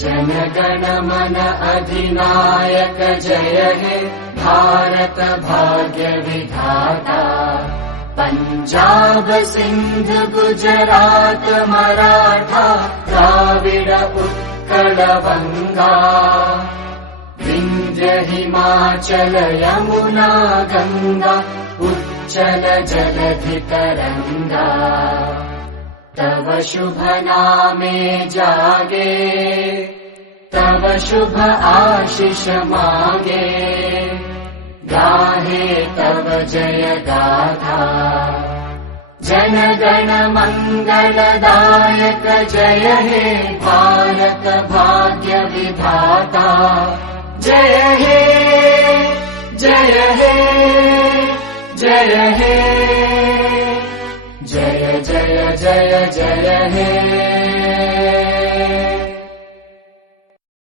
जन गण मन अधिनायक जय हे भारत भाग्य विधाता। पंजाब सिंध गुजरात मराठा द्राविड उत्कल बंगा। विंध्य हिमाचल यमुना गंगा उच्चल जलधि तरंगा। तव शुभ नामे जागे तव शुभ आशीष मागे। गाहे तव जय गाथा जन गण मंगलदायक जय हे भारत भाग्य विधाता। जय हे जय हे जय हे जय जय जय जय हे।